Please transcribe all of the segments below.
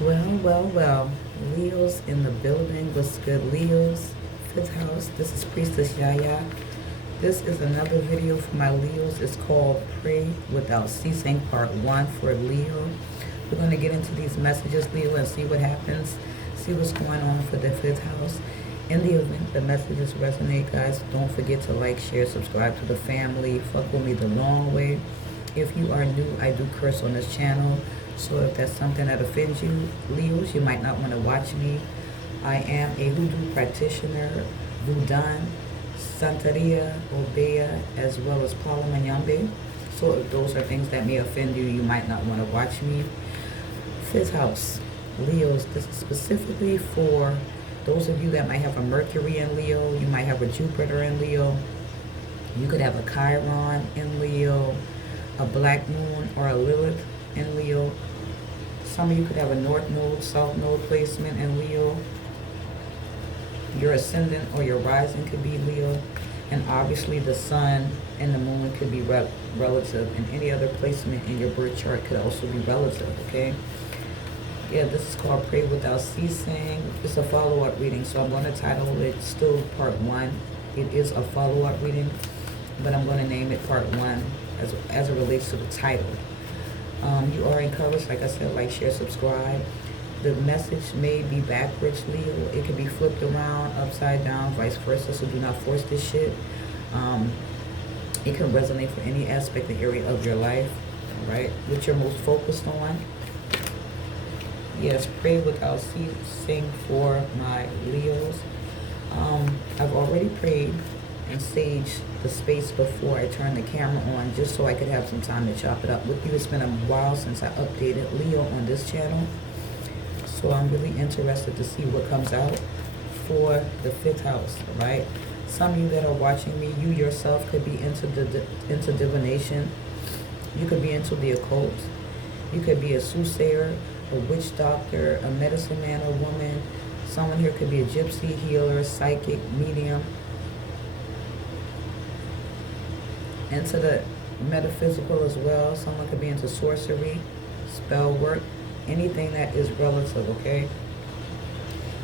Well. Leo's in the building. What's good, Leo's? Fifth house. This is Priestess Yaya. This is another video for my Leos. It's called Pray Without Ceasing, Part 1 for Leo. We're going to get into these messages, Leo, and see what happens. See what's going on for the fifth house. In the event the messages resonate, guys, don't forget to like, share, subscribe to the family. Fuck with me the long way. If you are new, I do curse on this channel. So if that's something that offends you, Leos, you might not want to watch me. I am a hoodoo practitioner, Vudan, Santeria, Obeya, as well as Palamanyambe. So if those are things that may offend you, you might not want to watch me. Fifth house, Leos, this is specifically for those of you that might have a Mercury in Leo. You might have a Jupiter in Leo. You could have a Chiron in Leo, a Black Moon or a Lilith in Leo. Some of you could have a North Node, South Node placement in Leo. Your ascendant or your rising could be Leo. And obviously the sun and the moon could be relative. And any other placement in your birth chart could also be relative, okay? Yeah, this is called Pray Without Ceasing. It's a follow-up reading, so I'm going to title it still Part 1. It is a follow-up reading, but I'm going to name it Part 1 as it relates to the title. You are encouraged, like I said, like, share, subscribe. The message may be backwards, Leo. It can be flipped around, upside down, vice versa, so do not force this shit. It can resonate for any aspect and area of your life, all right? What you're most focused on. Yes, pray without ceasing for my Leos. I've already prayed and saged the space before I turned the camera on, just so I could have some time to chop it up with you. It's been a while since I updated Leo on this channel, so I'm really interested to see what comes out for the fifth house, right? Some of you that are watching me, you yourself could be into divination. You could be into the occult. You could be a soothsayer, a witch doctor, a medicine man or woman. Someone here could be a gypsy, healer, psychic, medium. Into the metaphysical as well. Someone could be into sorcery, spell work, anything that is relative, okay?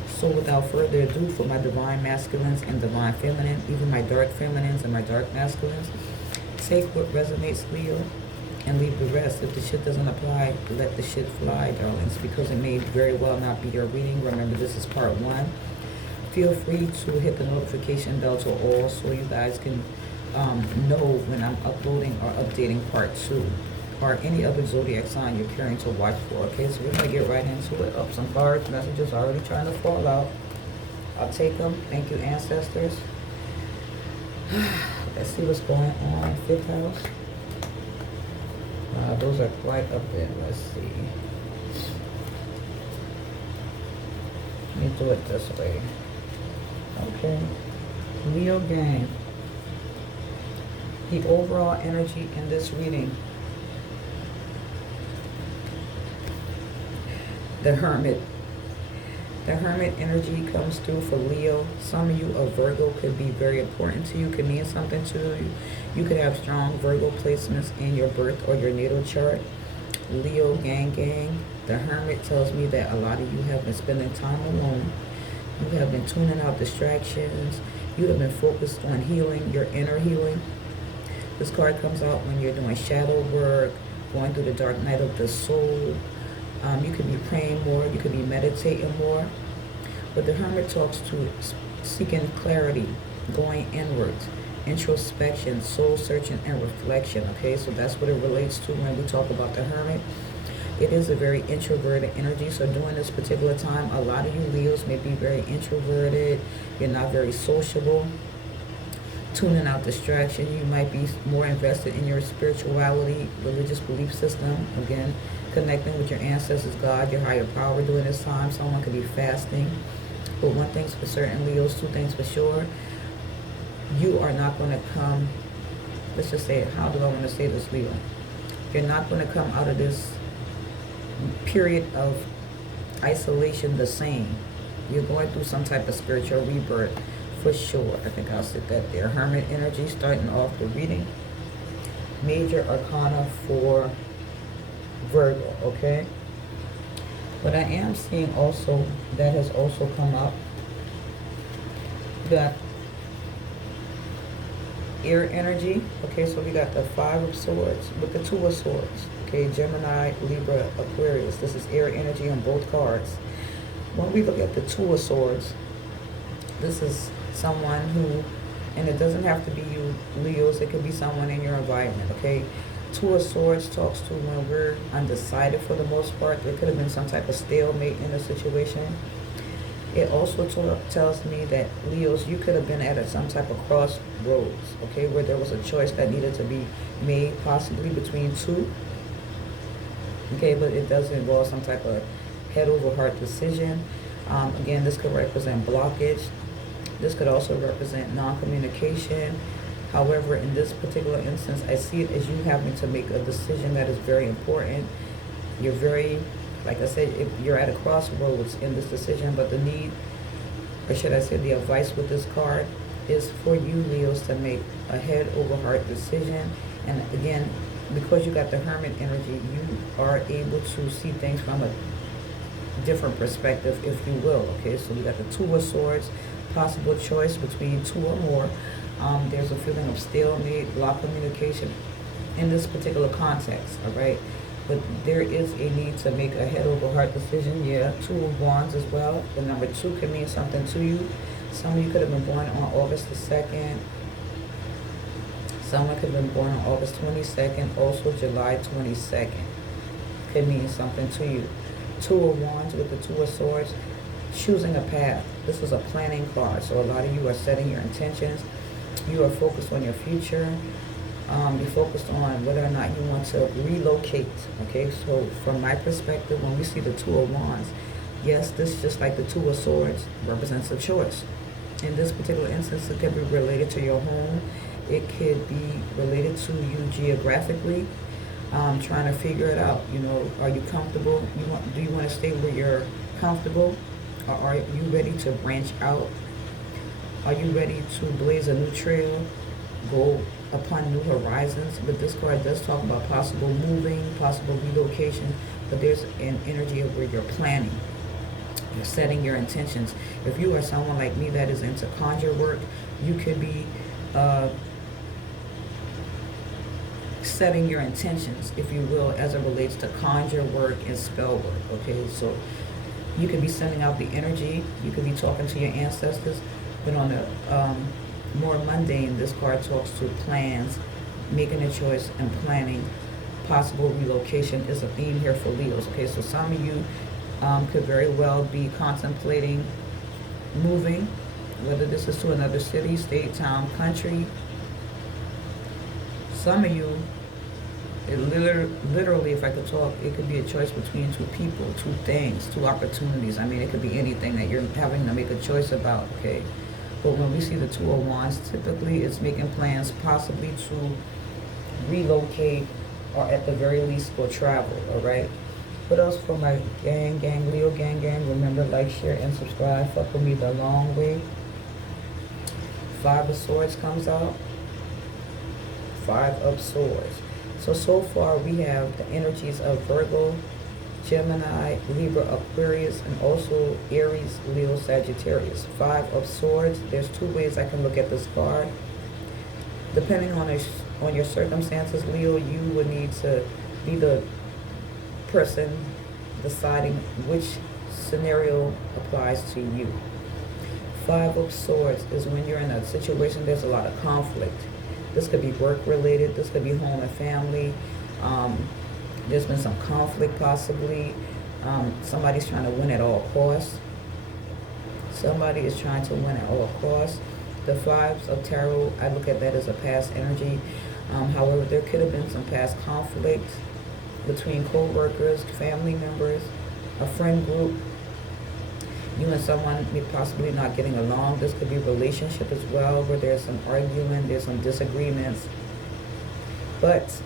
So without further ado, for my divine masculines and divine feminine, even my dark feminines and my dark masculines, take what resonates, Leo, and leave the rest. If the shit doesn't apply, let the shit fly, darlings, because it may very well not be your reading. Remember, this is part 1. Feel free to hit the notification bell to all, so you guys can know when I'm uploading or updating part 2, or any other zodiac sign you're caring to watch for. Okay, so we're gonna get right into it. Some cards, messages already trying to fall out. I'll take them. Thank you, ancestors. Let's see what's going on. Fifth house. Those are quite up there. Let's see. Let me do it this way. Okay. Leo gang. The overall energy in this reading. The Hermit. The Hermit energy comes through for Leo. Some of you, a Virgo, could be very important to you, could mean something to you. You could have strong Virgo placements in your birth or your natal chart. Leo gang. The Hermit tells me that a lot of you have been spending time alone. You have been tuning out distractions. You have been focused on healing, your inner healing. This card comes out when you're doing shadow work, going through the dark night of the soul. You could be praying more, you could be meditating more. But the Hermit talks to seeking clarity, going inwards, introspection, soul searching, and reflection, okay? So that's what it relates to when we talk about the Hermit. It is a very introverted energy, so during this particular time, a lot of you Leos may be very introverted. You're not very sociable. Tuning out distraction. You might be more invested in your spirituality, religious belief system. Again, connecting with your ancestors, God, your higher power during this time. Someone could be fasting. But one thing's for certain, Leos, two things for sure. You are not going to come, let's just say it, how do I want to say this, Leo? You're not going to come out of this period of isolation the same. You're going through some type of spiritual rebirth. For sure. I think I'll sit that there. Hermit energy starting off the reading. Major Arcana for Virgo, okay? What I am seeing also that has also come up, got air energy. Okay, so we got the Five of Swords with the Two of Swords. Okay, Gemini, Libra, Aquarius. This is air energy on both cards. When we look at the Two of Swords, this is someone who, and it doesn't have to be you, Leos, it could be someone in your environment, okay? Two of Swords talks to when we're undecided for the most part. There could have been some type of stalemate in a situation. It also tells me that, Leos, you could have been at some type of crossroads, okay, where there was a choice that needed to be made, possibly between two, okay, but it does involve some type of head over heart decision. Again, this could represent blockage. This could also represent non-communication. However, in this particular instance, I see it as you having to make a decision that is very important. You're very, like I said, if you're at a crossroads in this decision, but the need, or should I say the advice with this card, is for you, Leos, to make a head over heart decision. And again, because you got the Hermit energy, you are able to see things from a different perspective, if you will. Okay, so we got the Two of Swords, possible choice between two or more. There's a feeling of stalemate, block communication in this particular context, all right? But there is a need to make a head over heart decision. Yeah, Two of Wands as well. The number two can mean something to you. Some of you could have been born on August the 2nd. Someone could have been born on August 22nd, also July 22nd. Could mean something to you. Two of Wands with the Two of Swords, choosing a path. This is a planning card, so a lot of you are setting your intentions. You are focused on your future. You're focused on whether or not you want to relocate. Okay, so from my perspective, when we see the Two of Wands, yes, this, just like the Two of Swords, represents a choice. In this particular instance, it could be related to your home. It could be related to you geographically. Trying to figure it out. You know, are you comfortable? Do you want to stay where you're comfortable, or are you ready to branch out? Are you ready to blaze a new trail, go upon new horizons? But this card does talk about possible moving, possible relocation, but there's an energy of where you're planning. You're setting your intentions. If you are someone like me that is into conjure work, you could be setting your intentions, if you will, as it relates to conjure work and spell work, okay? So you could be sending out the energy, you could be talking to your ancestors, but on the more mundane, this card talks to plans, making a choice and planning. Possible relocation is a theme here for Leos, okay? So some of you could very well be contemplating moving, whether this is to another city, state, town, country. Some of you, it literally, if I could talk, it could be a choice between two people, two things, two opportunities. I mean, it could be anything that you're having to make a choice about, okay? But when we see the Two of Wands, typically it's making plans possibly to relocate, or at the very least go travel, all right? What else for my gang, Leo gang? Remember, like, share, and subscribe. Fuck with me the long way. Five of Swords comes out. Five of Swords. So far we have the energies of Virgo, Gemini, Libra, Aquarius, and also Aries, Leo, Sagittarius. Five of Swords. There's two ways I can look at this card. Depending on your circumstances, Leo, you would need to be the person deciding which scenario applies to you. Five of Swords is when you're in a situation there's a lot of conflict. This could be work related, this could be home and family. There's been some conflict possibly. Somebody's trying to win at all costs. Somebody is trying to win at all costs. The Fives of Tarot, I look at that as a past energy. However, there could have been some past conflict between co-workers, family members, a friend group. You and someone may possibly not getting along. This could be relationship as well, where there's some arguing, there's some disagreements. But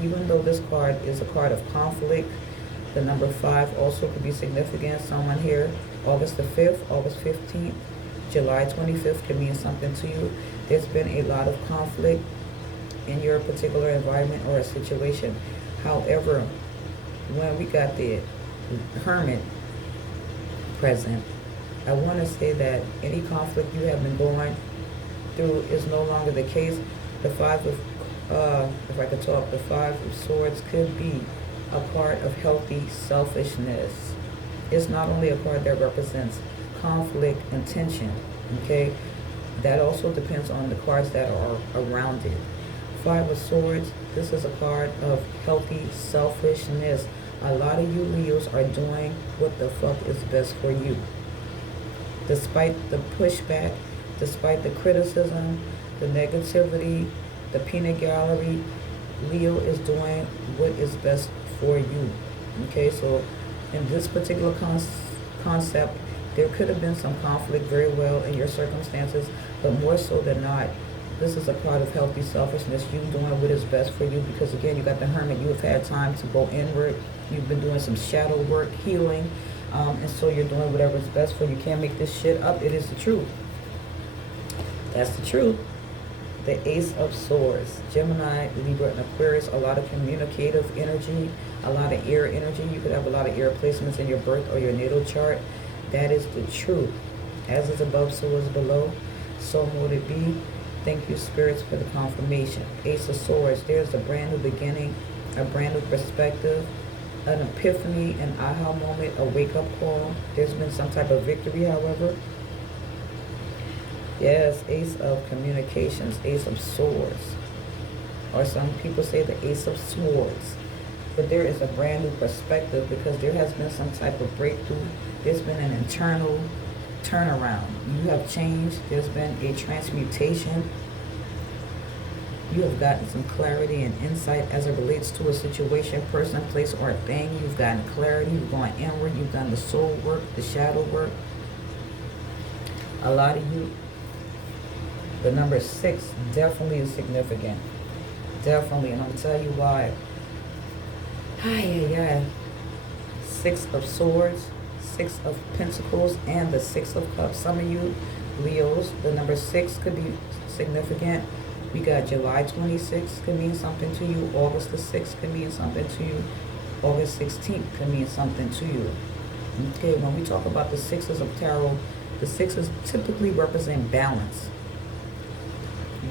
even though this card is a card of conflict, the number 5 also could be significant. Someone here, August the 5th, August 15th, July 25th could mean something to you. There's been a lot of conflict in your particular environment or a situation. However, when we got there, Hermit present, I want to say that any conflict you have been going through is no longer the case. The Five of, if I could talk, the Five of Swords could be a card of healthy selfishness. It's not only a card that represents conflict and tension, okay? That also depends on the cards that are around it. Five of Swords, this is a card of healthy selfishness. A lot of you Leos are doing what the fuck is best for you. Despite the pushback, despite the criticism, the negativity, the peanut gallery, Leo is doing what is best for you. Okay, so in this particular concept, there could have been some conflict very well in your circumstances, but more so than not, this is a part of healthy selfishness, you doing what is best for you, because again, you got the Hermit, you have had time to go inward, you've been doing some shadow work, healing, and so you're doing whatever is best for you. You can't make this shit up, it is the truth. That's the truth. The Ace of Swords, Gemini, Libra, and Aquarius, a lot of communicative energy, a lot of air energy. You could have a lot of air placements in your birth or your natal chart. That is the truth. As is above, so is below. So would it be. Thank you, spirits, for the confirmation. Ace of Swords, there's a brand new beginning, a brand new perspective, an epiphany, an aha moment, a wake-up call. There's been some type of victory, however. Yes, Ace of Communications, Ace of Swords. Or some people say the Ace of Swords. But there is a brand new perspective because there has been some type of breakthrough. There's been an internal turnaround. You have changed. There's been a transmutation. You have gotten some clarity and insight as it relates to a situation, person, place, or a thing. You've gotten clarity. You've gone inward. You've done the soul work, the shadow work. A lot of you, the number 6 definitely is significant. Definitely. And I'm going to tell you why. Hi. 6 of Swords, 6 of Pentacles, and the 6 of Cups. Some of you Leos, the number 6 could be significant. We got July 26th could mean something to you. August the 6th could mean something to you. August 16th could mean something to you. Okay, when we talk about the 6s of tarot, the 6s typically represent balance,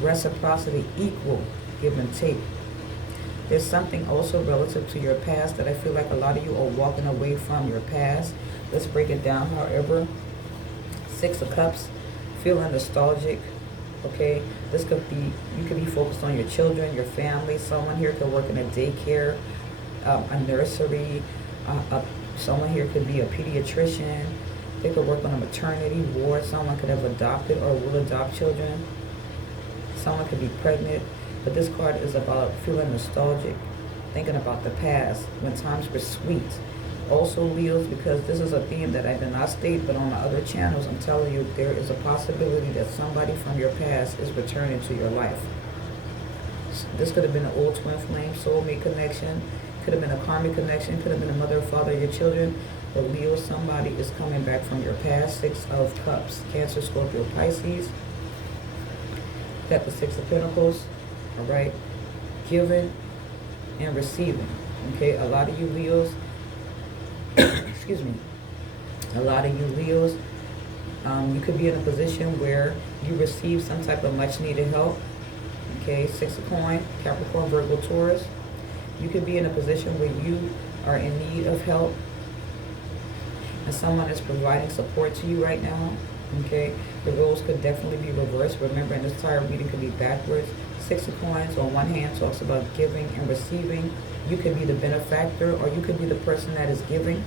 reciprocity, equal, give and take. There's something also relative to your past that I feel like a lot of you are walking away from your past. Let's break it down. However, 6 of Cups, feeling nostalgic. Okay, this could be, you could be focused on your children, your family. Someone here could work in a daycare, a nursery. Someone here could be a pediatrician. They could work on a maternity ward. Someone could have adopted or will adopt children. Someone could be pregnant. But this card is about feeling nostalgic, thinking about the past, when times were sweet. Also, Leos, because this is a theme that I did not state, but on my other channels, I'm telling you, there is a possibility that somebody from your past is returning to your life. This could have been an old twin flame, soulmate connection, could have been a karmic connection, could have been a mother or father of your children. But Leo, somebody is coming back from your past. 6 of Cups, Cancer, Scorpio, Pisces. Got the 6 of Pentacles. All right, giving and receiving. Okay, a lot of you Leos, excuse me, a lot of you Leos, you could be in a position where you receive some type of much needed help. Okay, 6 of Coin, Capricorn, Virgo, Taurus. You could be in a position where you are in need of help and someone is providing support to you right now. Okay, the roles could definitely be reversed. Remember, in this entire reading could be backwards. 6 of Coins on one hand talks about giving and receiving. You could be the benefactor, or you could be the person that is giving.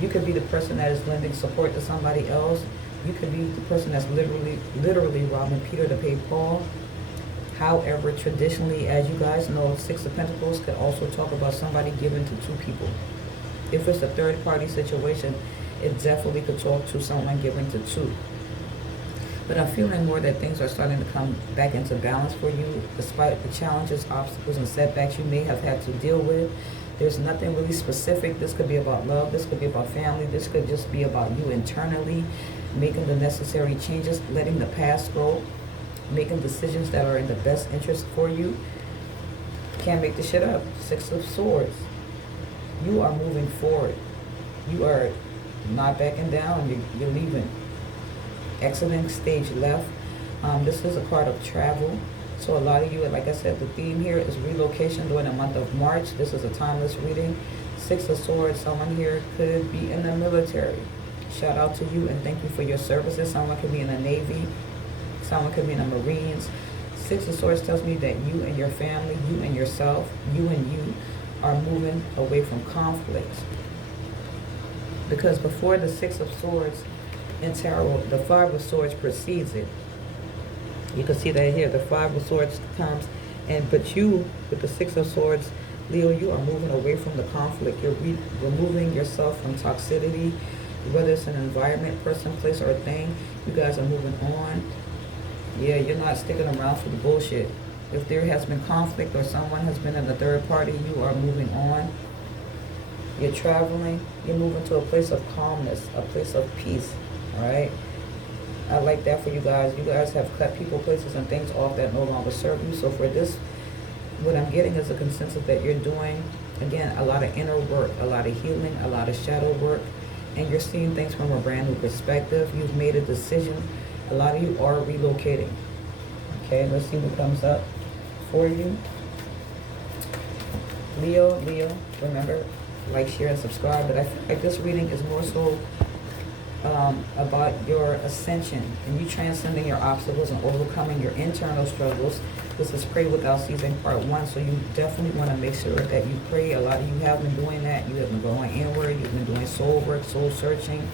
You could be the person that is lending support to somebody else. You could be the person that's literally robbing Peter to pay Paul. However, traditionally, as you guys know, 6 of Pentacles could also talk about somebody giving to 2 people. If it's a third-party situation, it definitely could talk to someone giving to 2. But I'm feeling more that things are starting to come back into balance for you, despite the challenges, obstacles, and setbacks you may have had to deal with. There's nothing really specific. This could be about love. This could be about family. This could just be about you internally, making the necessary changes, letting the past go, making decisions that are in the best interest for you. Can't make this shit up. 6 of Swords. You are moving forward. You are not backing down. You're leaving. Exiting stage left. This is a card of travel. So a lot of you, like I said, the theme here is relocation during the month of March. This is a timeless reading. Six of Swords. Someone here could be in the military. Shout out to you and thank you for your services. Someone could be in the Navy. Someone could be in the Marines. Six of Swords tells me that you and your family, you and yourself, you and you are moving away from conflict. Because before the Six of Swords in Tarot, the Five of Swords precedes it. You can see that here. The Five of Swords comes, but you, with the Six of Swords, Leo, you are moving away from the conflict. You're removing yourself from toxicity, whether it's an environment, person, place, or thing. You guys are moving on. Yeah, you're not sticking around for the bullshit. If there has been conflict or someone has been in the third party, you are moving on. You're traveling. You're moving to a place of calmness, a place of peace. All right? I like that for you guys. You guys have cut people, places, and things off that no longer serve you. So for this, what I'm getting is a consensus that you're doing, again, a lot of inner work, a lot of healing, a lot of shadow work, and you're seeing things from a brand new perspective. You've made a decision. A lot of you are relocating. Okay, let's see what comes up for you. Leo, remember, like, share, and subscribe. But I feel like this reading is more so about your ascension and you transcending your obstacles and overcoming your internal struggles. This is Pray Without Ceasing Part 1, so you definitely want to make sure that you pray. A lot of you have been doing that. You have been going inward. You've been doing soul work, soul searching,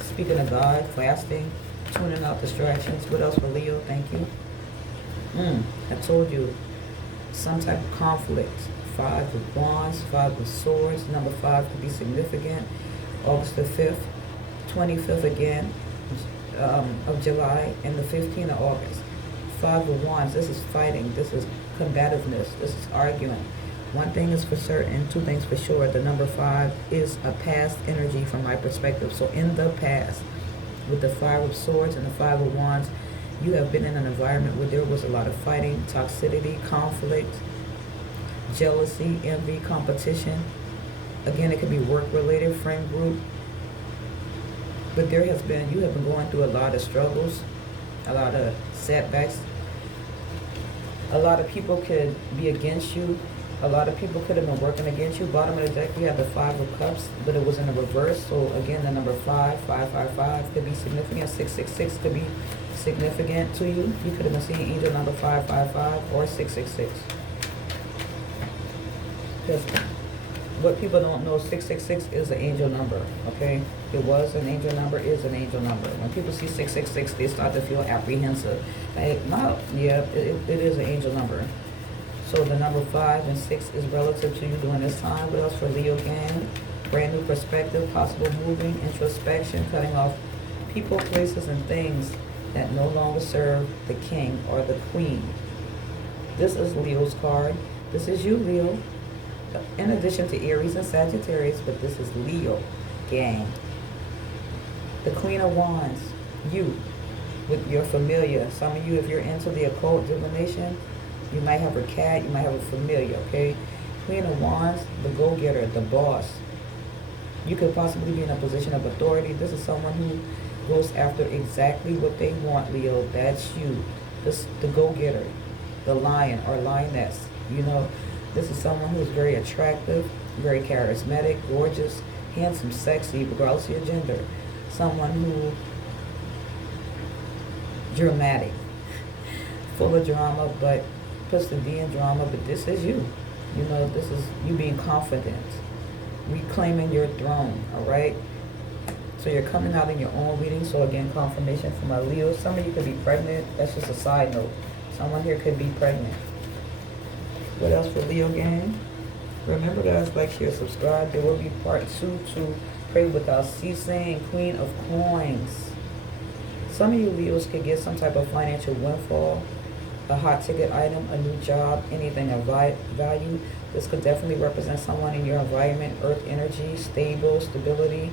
speaking to God, fasting, tuning out distractions. What else for Leo? Thank you. I told you, some type of conflict. Five of Wands, Five of Swords. Number 5 could be significant. August the 5th, 25th again of July, and the 15th of August. Five of Wands, this is fighting. This is combativeness. This is arguing. One thing is for certain, two things for sure. The number 5 is a past energy from my perspective. So in the past, with the Five of Swords and the Five of Wands, you have been in an environment where there was a lot of fighting, toxicity, conflict, jealousy, envy, competition. Again, it could be work-related, friend group. But you have been going through a lot of struggles, a lot of setbacks. A lot of people could be against you. A lot of people could have been working against you. Bottom of the deck, you have the Five of Cups, but it was in the reverse. So again, the number 5, 555 could be significant. 666 could be significant to you. You could have been seeing either number 555 or 666. Because what people don't know, 666 is an angel number, okay? It was an angel number, is an angel number. When people see 666, they start to feel apprehensive. Like, no, yeah, it is an angel number. So the number 5 and 6 is relative to you during this time. What else for Leo gang? Brand new perspective, possible moving, introspection, cutting off people, places, and things that no longer serve the king or the queen. This is Leo's card. This is you, Leo. In addition to Aries and Sagittarius, but this is Leo gang. The Queen of Wands, you, with your familiar. Some of you, if you're into the occult divination, you might have a cat, you might have a familiar, okay? Queen of Wands, the go-getter, the boss. You could possibly be in a position of authority. This is someone who goes after exactly what they want, Leo. That's you. This, the go-getter, the lion or lioness, you know. This is someone who is very attractive, very charismatic, gorgeous, handsome, sexy, regardless of your gender. Someone who, dramatic, full of drama, but puts the D in drama, but this is you. You know, this is you being confident, reclaiming your throne, all right? So you're coming out in your own reading. So again, confirmation for my Leo. Some of you could be pregnant. That's just a side note. Someone here could be pregnant. What else for Leo gang? Remember, guys, like, share, subscribe. There will be part 2 to Pray Without Ceasing, Queen of Coins. Some of you Leos could get some type of financial windfall, a hot ticket item, a new job, anything of value. This could definitely represent someone in your environment, earth energy, stable, stability,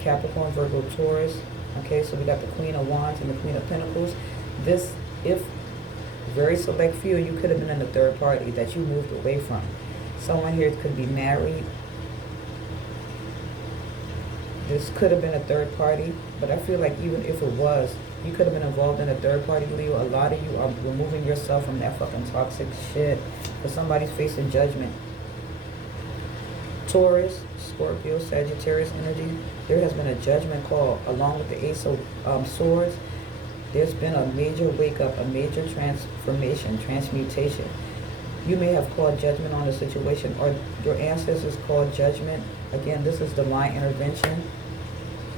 Capricorn, Virgo, Taurus. Okay, so we got the Queen of Wands and the Queen of Pentacles. This, if very select few, you could have been in the third party that you moved away from. Someone here could be married. This could have been a third party, but I feel like even if it was, you could have been involved in a third party, Leo. A lot of you are removing yourself from that fucking toxic shit. Because somebody's facing judgment. Taurus, Scorpio, Sagittarius energy. There has been a judgment call along with the Ace of Swords. There's been a major wake up, a major transformation, transmutation. You may have called judgment on the situation, or your ancestors called judgment. Again, this is divine intervention.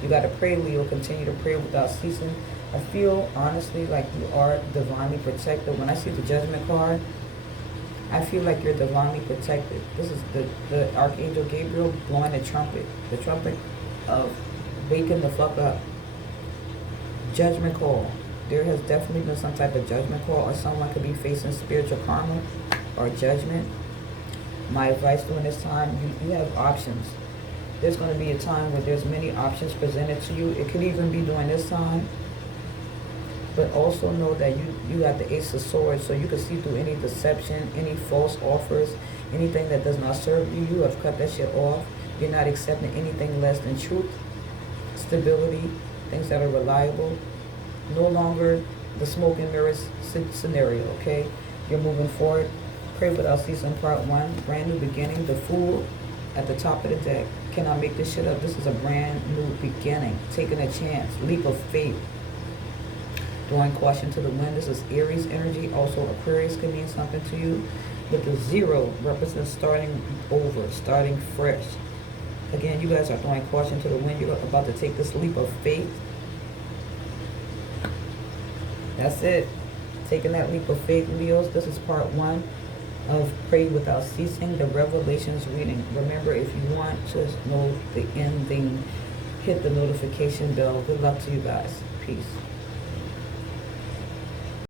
You got to pray, Leo. Continue to pray without ceasing. I feel, honestly, like you are divinely protected. When I see the judgment card, I feel like you're divinely protected. This is the Archangel Gabriel blowing the trumpet of waking the fuck up. Judgment call. There has definitely been some type of judgment call, or someone could be facing spiritual karma or judgment. My advice during this time, you have options. There's going to be a time where there's many options presented to you. It could even be during this time. But also know that you got the Ace of Swords, so you can see through any deception, any false offers, anything that does not serve you. You have cut that shit off. You're not accepting anything less than truth, stability, things that are reliable. No longer the smoke and mirrors scenario, okay? You're moving forward. Pray without ceasing, part 1. Brand new beginning. The Fool at the top of the deck. Cannot make this shit up. This is a brand new beginning. Taking a chance. Leap of faith. Throwing caution to the wind. This is Aries energy. Also, Aquarius can mean something to you. But the 0 represents starting over, starting fresh. Again, you guys are throwing caution to the wind. You're about to take this leap of faith. That's it. Taking that leap of faith, Leos. This is part 1 of Pray Without Ceasing, the Revelations reading. Remember, if you want to know the ending, hit the notification bell. Good luck to you guys. Peace.